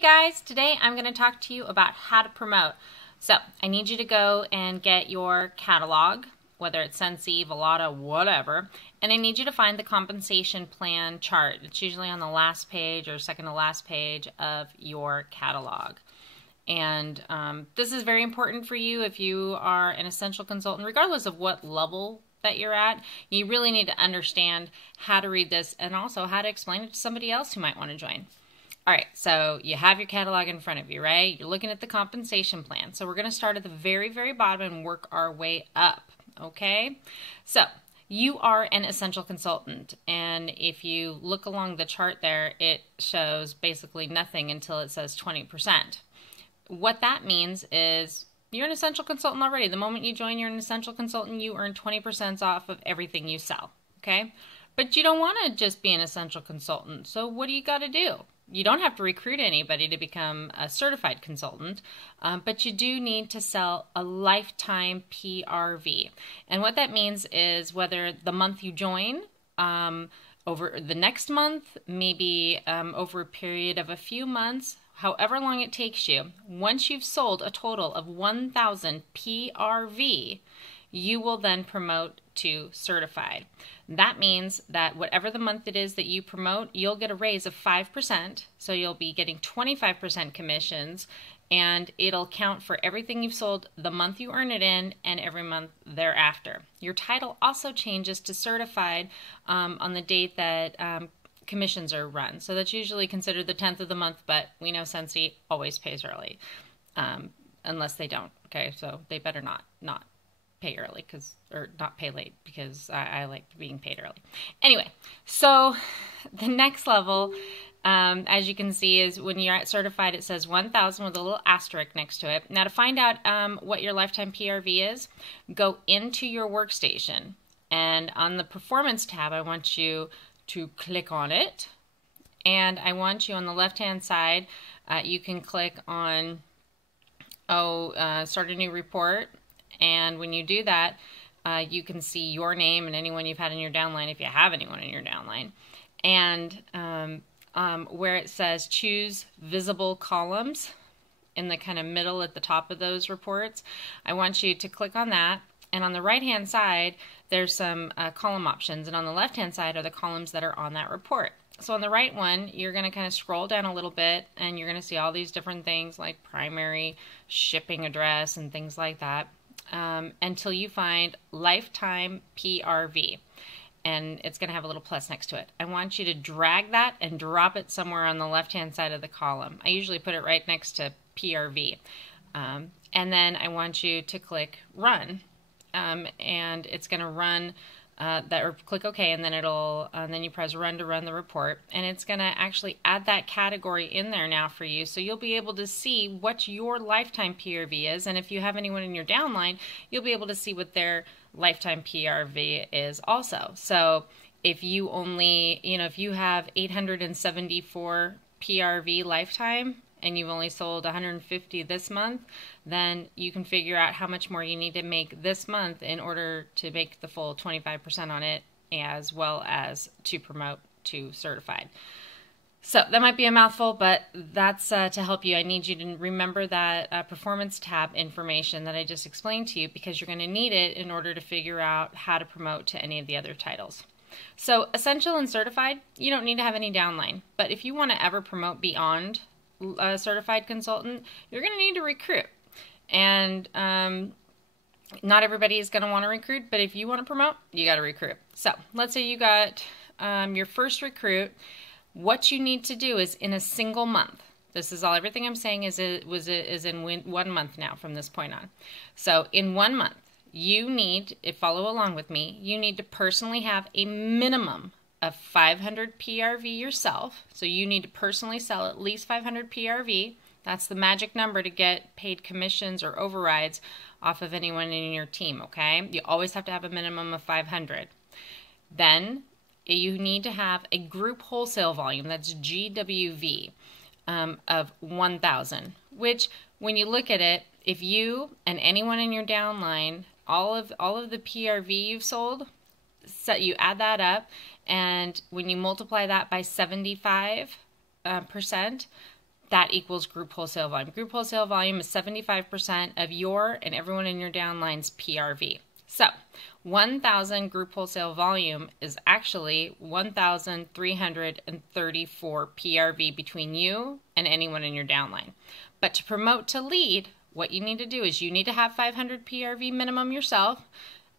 Guys, today I'm going to talk to you about how to promote. So I need you to go and get your catalog, whether it's Scentsy, Velada, whatever, and I need you to find the compensation plan chart. It's usually on the last page or second to last page of your catalog. And this is very important for you if you are an essential consultant, regardless of what level that you're at. You really need to understand how to read this and also how to explain it to somebody else who might want to join. All right, so you have your catalog in front of you, right? You're looking at the compensation plan. So we're going to start at the very, very bottom and work our way up, okay? So you are an essential consultant, and if you look along the chart there, it shows basically nothing until it says 20%. What that means is you're an essential consultant already. The moment you join, you're an essential consultant. You earn 20% off of everything you sell, okay? But you don't want to just be an essential consultant, so what do you got to do? You don't have to recruit anybody to become a certified consultant, but you do need to sell a lifetime PRV. And what that means is whether the month you join, over the next month, maybe over a period of a few months, however long it takes you, once you've sold a total of 1,000 PRV, you will then promote to certified. That means that whatever the month it is that you promote, you'll get a raise of 5%, so you'll be getting 25% commissions, and it'll count for everything you've sold the month you earn it in and every month thereafter. Your title also changes to certified on the date that commissions are run. So that's usually considered the 10th of the month, but we know Scentsy always pays early, unless they don't, okay? So they better not pay early, or not pay late, because I like being paid early. Anyway, so the next level, as you can see, is when you're at certified, it says 1,000 with a little asterisk next to it. Now to find out what your lifetime PRV is, go into your workstation, and on the performance tab, I want you to click on it, and I want you on the left-hand side, you can click on, start a new report. And when you do that, you can see your name and anyone you've had in your downline, if you have anyone in your downline. And where it says choose visible columns in the kind of middle at the top of those reports, I want you to click on that. And on the right-hand side, there's some column options. And on the left-hand side are the columns that are on that report. So on the right one, you're going to kind of scroll down a little bit, and you're going to see all these different things like primary, shipping address, and things like that. Until you find lifetime PRV, and it's going to have a little plus next to it. I want you to drag that and drop it somewhere on the left-hand side of the column. I usually put it right next to PRV. And then I want you to click Run, and it's going to run or click OK, and then then you press Run to run the report, and it's going to actually add that category in there now for you, so you'll be able to see what your lifetime PRV is, and if you have anyone in your downline, you'll be able to see what their lifetime PRV is also. So if you only, if you have 874 PRV lifetime, and you've only sold 150 this month, then you can figure out how much more you need to make this month in order to make the full 25% on it, as well as to promote to certified. So that might be a mouthful, but that's to help you. I need you to remember that performance tab information that I just explained to you, because you're going to need it in order to figure out how to promote to any of the other titles. So essential and certified, you don't need to have any downline, but if you want to ever promote beyond a certified consultant, you're going to need to recruit. And not everybody is going to want to recruit, but if you want to promote, you got to recruit. So let's say you got your first recruit. What you need to do is in a single month. This is all. Everything I'm saying is in 1 month now from this point on. So in 1 month, you need, follow along with me, you need to personally have a minimum of 500 PRV yourself. So you need to personally sell at least 500 PRV. That's the magic number to get paid commissions or overrides off of anyone in your team, okay? You always have to have a minimum of 500. Then you need to have a group wholesale volume, that's GWV, of 1,000, which when you look at it, if you and anyone in your downline, all of the PRV you've sold, so you add that up, and when you multiply that by 75%, that equals group wholesale volume. Group wholesale volume is 75% of your and everyone in your downline's PRV. So 1,000 group wholesale volume is actually 1,334 PRV between you and anyone in your downline. But to promote to lead, what you need to do is you need to have 500 PRV minimum yourself,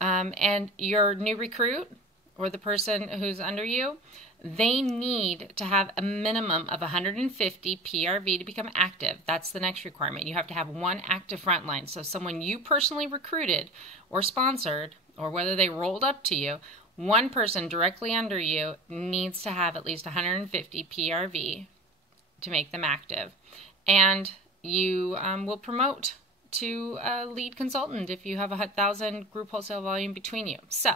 and your new recruit or the person who's under you, they need to have a minimum of 150 PRV to become active. That's the next requirement. You have to have one active frontline. So someone you personally recruited or sponsored, or whether they rolled up to you, one person directly under you needs to have at least 150 PRV to make them active. And you will promote to a lead consultant if you have 1,000 group wholesale volume between you. So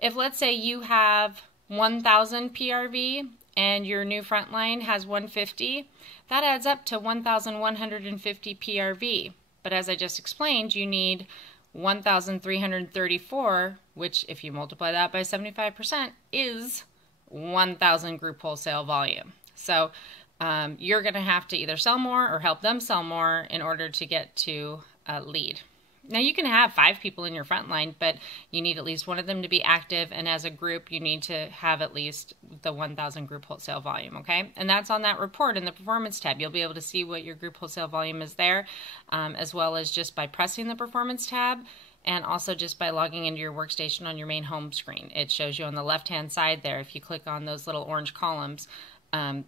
if, let's say, you have 1,000 PRV and your new frontline has 150, that adds up to 1,150 PRV. But as I just explained, you need 1,334, which if you multiply that by 75% is 1,000 group wholesale volume. So you're going to have to either sell more or help them sell more in order to get to a lead. Now you can have 5 people in your front line, but you need at least one of them to be active, and as a group you need to have at least the 1,000 group wholesale volume, okay? And that's on that report in the performance tab. You'll be able to see what your group wholesale volume is there, as well as just by pressing the performance tab, and also just by logging into your workstation on your main home screen. It shows you on the left-hand side there. If you click on those little orange columns,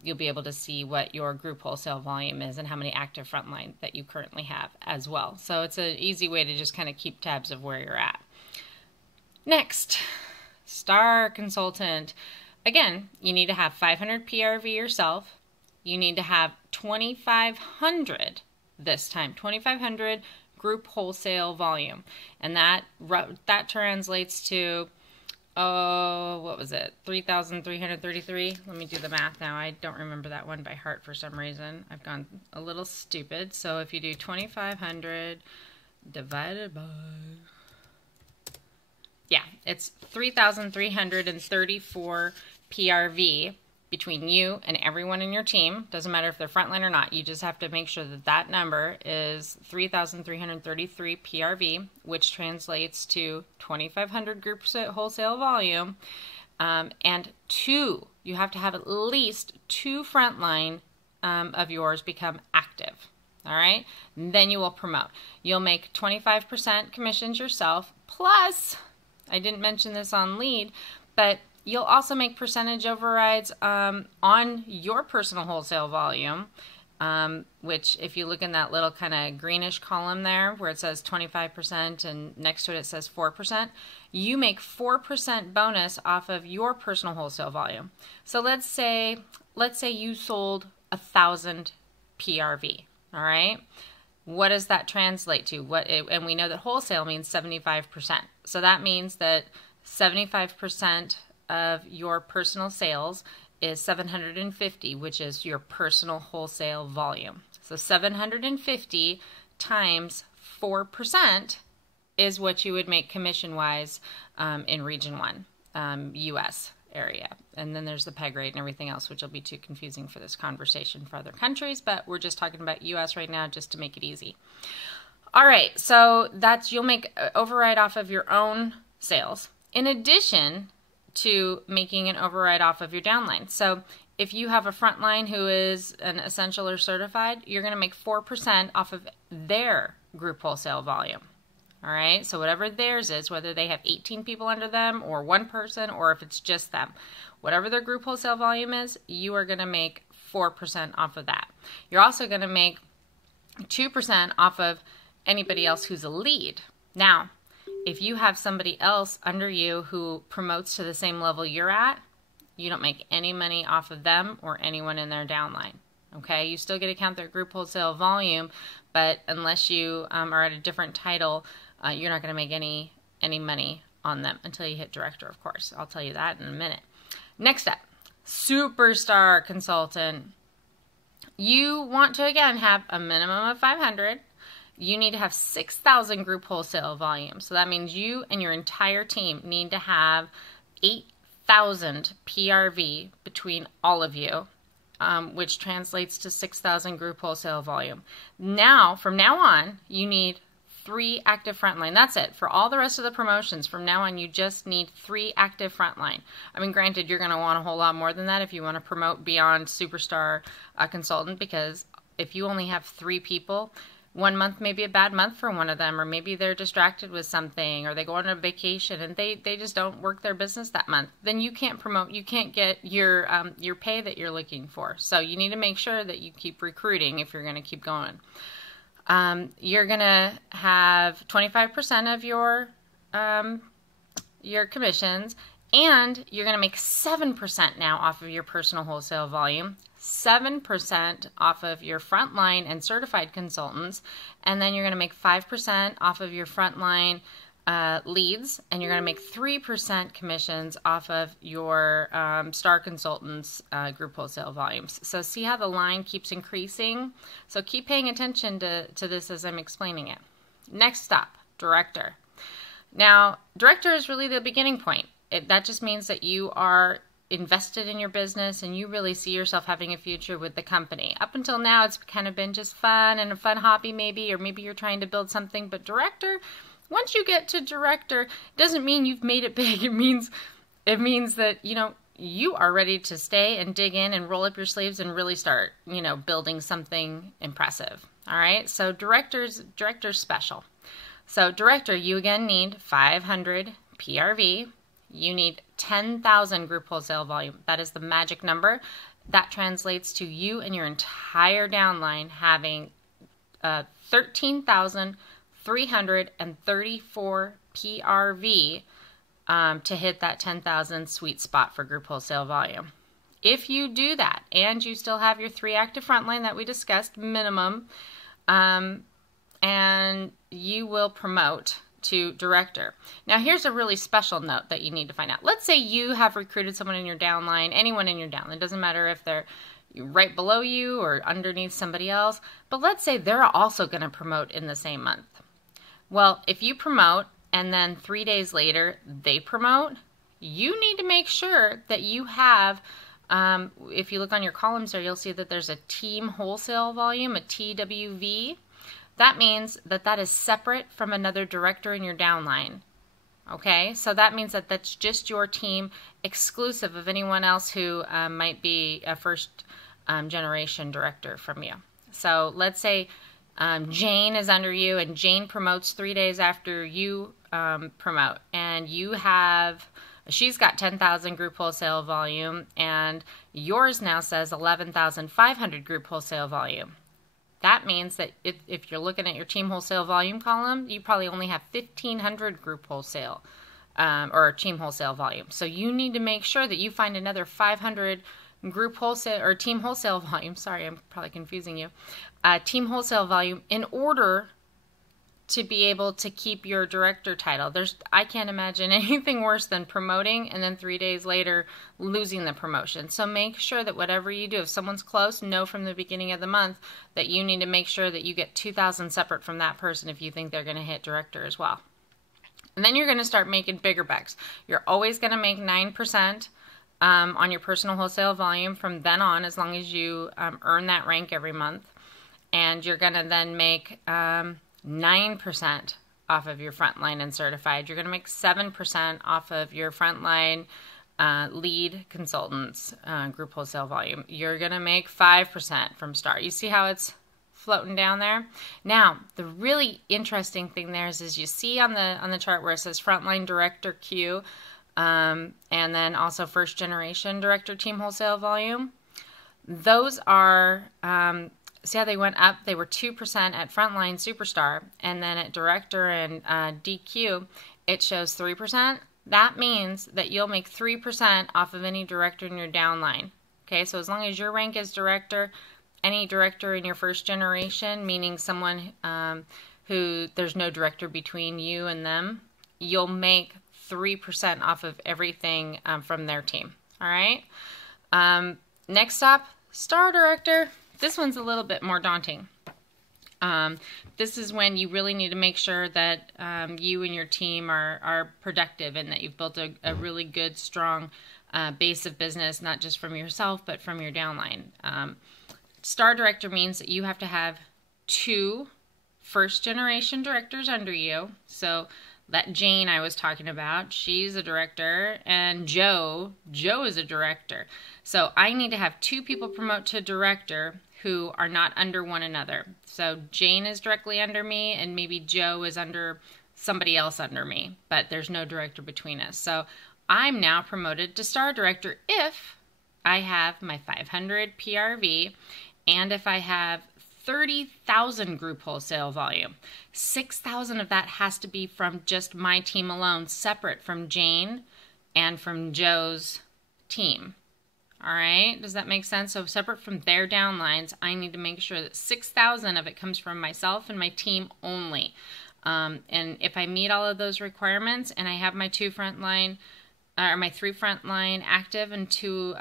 you'll be able to see what your group wholesale volume is and how many active frontline that you currently have as well. So it's an easy way to just kind of keep tabs of where you're at. Next, Star Consultant. Again, you need to have 500 PRV yourself. You need to have 2,500 this time, 2,500 group wholesale volume. And that translates to, oh, what was it? 3,333. Let me do the math now. I don't remember that one by heart for some reason. I've gone a little stupid. So if you do 2,500 divided by, yeah, it's 3,334 PRV between you and everyone in your team. Doesn't matter if they're frontline or not. You just have to make sure that that number is 3,333 PRV, which translates to 2,500 group wholesale volume. And you have to have at least 2 frontline of yours become active. All right? And then you will promote. You'll make 25% commissions yourself, plus, I didn't mention this on lead, but you'll also make percentage overrides on your personal wholesale volume, which if you look in that little kind of greenish column there where it says 25% and next to it says 4%, you make 4% bonus off of your personal wholesale volume. So let's say you sold 1,000 PRV, all right? What does that translate to? And we know that wholesale means 75%. So that means that 75% of your personal sales is 750, which is your personal wholesale volume. So 750 times 4% is what you would make commission-wise in Region 1, U.S. area. And then there's the peg rate and everything else, which will be too confusing for this conversation for other countries, but we're just talking about U.S. right now just to make it easy. All right, so you'll make override off of your own sales, in addition to making an override off of your downline. So if you have a frontline who is an essential or certified, you're going to make 4% off of their group wholesale volume. All right, so whatever theirs is, whether they have 18 people under them or 1 person, or if it's just them, whatever their group wholesale volume is, you are going to make 4% off of that. You're also going to make 2% off of anybody else who's a lead. Now, if you have somebody else under you who promotes to the same level you're at, you don't make any money off of them or anyone in their downline. Okay, you still get to count their group wholesale volume, but unless you are at a different title, you're not going to make any money on them until you hit director, of course. I'll tell you that in a minute. Next up, Superstar Consultant. You want to, again, have a minimum of 500. You need to have 6,000 group wholesale volume. So that means you and your entire team need to have 8,000 PRV between all of you. which translates to 6,000 group wholesale volume. Now, from now on, you need 3 active frontline. That's it. For all the rest of the promotions, from now on, you just need 3 active frontline. I mean, granted, you're going to want a whole lot more than that if you want to promote beyond superstar consultant, because if you only have 3 people, one month may be a bad month for one of them, or maybe they're distracted with something, or they go on a vacation and they just don't work their business that month. Then you can't promote, you can't get your pay that you're looking for. So you need to make sure that you keep recruiting if you're going to keep going. You're going to have 25% of your commissions, and you're going to make 7% now off of your personal wholesale volume, 7% off of your frontline and certified consultants, and then you're going to make 5% off of your frontline leads, and you're going to make 3% commissions off of your star consultants group wholesale volumes. So see how the line keeps increasing? So keep paying attention to this as I'm explaining it. Next stop, director. Now, director is really the beginning point. That just means that you are invested in your business and you really see yourself having a future with the company. Up until now, it's kind of been just fun and a fun hobby maybe, or maybe you're trying to build something, but director, once you get to director, it doesn't mean you've made it big. It means that, you are ready to stay and dig in and roll up your sleeves and really start, building something impressive. All right. So director's special. So director, you again need 500 PRV. You need 10,000 group wholesale volume. That is the magic number. That translates to you and your entire downline having 13,334 PRV to hit that 10,000 sweet spot for group wholesale volume. If you do that and you still have your 3 active frontline that we discussed minimum, and you will promote to director. Now here's a really special note that you need to find out. Let's say you have recruited someone in your downline, anyone in your downline. It doesn't matter if they're right below you or underneath somebody else, but let's say they're also going to promote in the same month. Well, if you promote and then 3 days later they promote, you need to make sure that you have, if you look on your columns there, you'll see that there's a team wholesale volume, a TWV. That means that is separate from another director in your downline. Okay, so that means that that's just your team, exclusive of anyone else who might be a first generation director from you. So let's say Jane is under you and Jane promotes 3 days after you promote, and she's got 10,000 group wholesale volume and yours now says 11,500 group wholesale volume. That means that if you're looking at your team wholesale volume column, you probably only have 1,500 group wholesale or team wholesale volume. So you need to make sure that you find another 500 group wholesale or team wholesale volume. Sorry, I'm probably confusing you. Team wholesale volume in order to be able to keep your director title. I can't imagine anything worse than promoting and then 3 days later losing the promotion. So make sure that whatever you do, if someone's close, know from the beginning of the month that you need to make sure that you get 2,000 separate from that person if you think they're going to hit director as well. And then you're going to start making bigger bucks. You're always going to make 9% on your personal wholesale volume from then on, as long as you earn that rank every month. And you're going to then make 9% off of your frontline and certified. You're going to make 7% off of your frontline lead consultants group wholesale volume. You're going to make 5% from star. You see how it's floating down there? Now, the really interesting thing there is you see on the chart where it says frontline director Q, and then also first generation director team wholesale volume. Those are see how they went up? They were 2% at Frontline Superstar, and then at Director and DQ, it shows 3%. That means that you'll make 3% off of any director in your downline. Okay, so as long as your rank is director, any director in your first generation, meaning someone who there's no director between you and them, you'll make 3% off of everything from their team. All right. Next up, Star Director. This one's a little bit more daunting. This is when you really need to make sure that you and your team are productive and that you've built a really good, strong base of business, not just from yourself, but from your downline. Star director means that you have to have 2 first-generation directors under you. So that Jane I was talking about, she's a director, and Joe is a director. So I need to have 2 people promote to director who are not under one another. So Jane is directly under me, and maybe Joe is under somebody else under me, but there's no director between us. So I'm now promoted to star director if I have my 500 PRV and if I have 30,000 group wholesale volume. 6,000 of that has to be from just my team alone, separate from Jane and from Joe's team. All right, does that make sense? So separate from their downlines, I need to make sure that 6,000 of it comes from myself and my team only. And if I meet all of those requirements and I have my 2 frontline, or my 3 frontline active and 2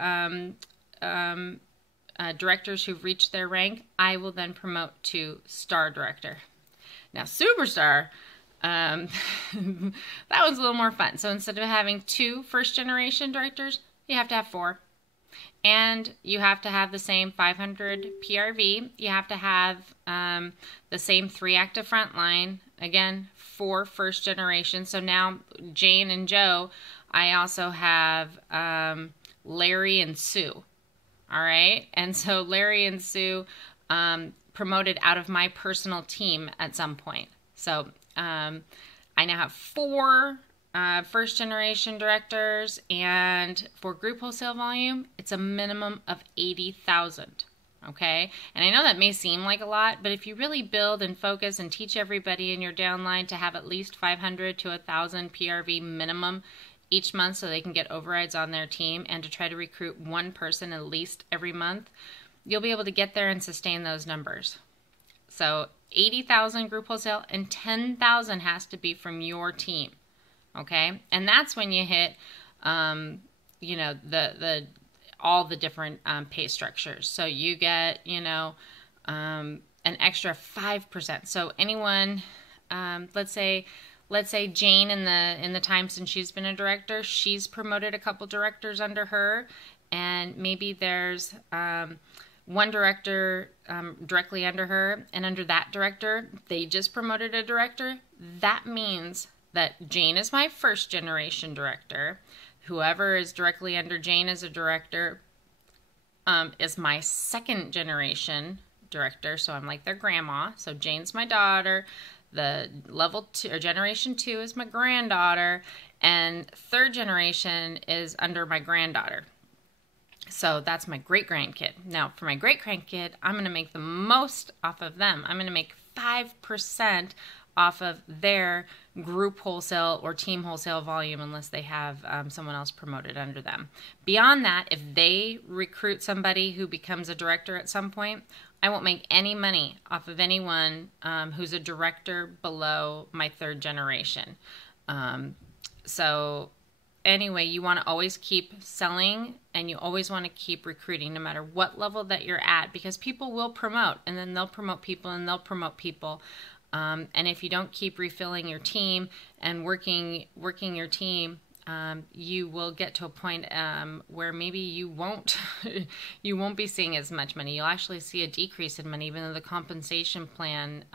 directors who've reached their rank, I will then promote to star director. Now, superstar, that one's a little more fun. So instead of having 2 first-generation directors, you have to have 4. And you have to have the same 500 PRV. You have to have the same 3 active frontline. Again, 4 first generation. So now Jane and Joe, I also have Larry and Sue. All right. And so Larry and Sue promoted out of my personal team at some point. So I now have 4 first generation directors, and for group wholesale volume, it's a minimum of 80,000. Okay, and I know that may seem like a lot, but if you really build and focus and teach everybody in your downline to have at least 500 to 1,000 PRV minimum each month so they can get overrides on their team, and to try to recruit 1 person at least every month, you'll be able to get there and sustain those numbers. So 80,000 group wholesale and 10,000 has to be from your team. Okay, and that's when you hit, you know, all the different pay structures. So you get, you know, an extra 5%. So anyone, let's say Jane in the time since she's been a director, she's promoted a couple directors under her, and maybe there's 1 director directly under her, and under that director, they just promoted a director. That means that Jane is my first generation director. Whoever is directly under Jane as a director is my 2nd generation director. So I'm like their grandma. So Jane's my daughter. The level 2 or generation 2 is my granddaughter, and 3rd generation is under my granddaughter. So that's my great grandkid. Now for my great grandkid, I'm going to make the most off of them. I'm going to make 5% off of their group wholesale or team wholesale volume, unless they have someone else promoted under them. Beyond that, if they recruit somebody who becomes a director at some point, I won't make any money off of anyone who's a director below my 3rd generation. So anyway, you want to always keep selling, and you always want to keep recruiting no matter what level that you're at, because people will promote, and then they'll promote people, and they'll promote people. And if you don't keep refilling your team and working your team, you will get to a point where maybe you won't be seeing as much money. You'll actually see a decrease in money, even though the compensation plan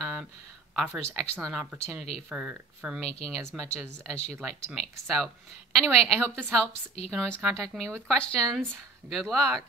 offers excellent opportunity for making as much as you'd like to make. So anyway, I hope this helps. You can always contact me with questions. Good luck.